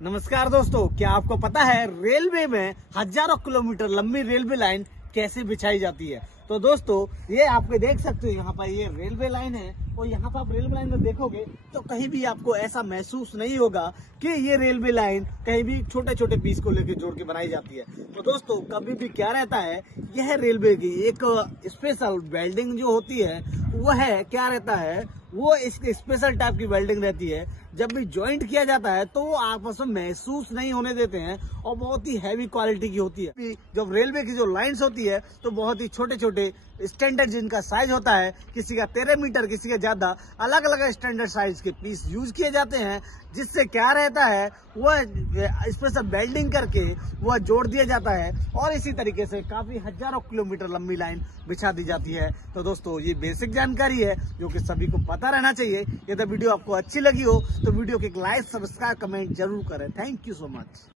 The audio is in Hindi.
नमस्कार दोस्तों, क्या आपको पता है रेलवे में हजारों किलोमीटर लंबी रेलवे लाइन कैसे बिछाई जाती है। तो दोस्तों ये आप देख सकते हो, यहाँ पर ये रेलवे लाइन है और यहाँ पर आप रेलवे लाइन में देखोगे तो कहीं भी आपको ऐसा महसूस नहीं होगा कि ये रेलवे लाइन कहीं भी छोटे छोटे पीस को लेकर जोड़ के बनाई जाती है। तो दोस्तों कभी भी क्या रहता है, यह रेलवे की एक स्पेशल वेल्डिंग जो होती है वह क्या रहता है, वो एक स्पेशल टाइप की वेल्डिंग रहती है। जब भी ज्वाइंट किया जाता है तो वो आपस में महसूस नहीं होने देते हैं और बहुत ही हैवी क्वालिटी की होती है। जब रेलवे की जो लाइंस होती है तो बहुत ही छोटे छोटे स्टैंडर्ड जिनका साइज होता है, किसी का 13 मीटर, किसी का ज्यादा, अलग अलग स्टैंडर्ड साइज के पीस यूज किए जाते हैं, जिससे क्या रहता है वह स्पेशल वेल्डिंग करके वह जोड़ दिया जाता है और इसी तरीके से काफी हजारों किलोमीटर लंबी लाइन बिछा दी जाती है। तो दोस्तों ये बेसिक जानकारी है जो कि सभी को पता रहना चाहिए। यदि वीडियो आपको अच्छी लगी हो तो वीडियो को एक लाइक, सब्सक्राइब, कमेंट जरूर करें। Thank you so much.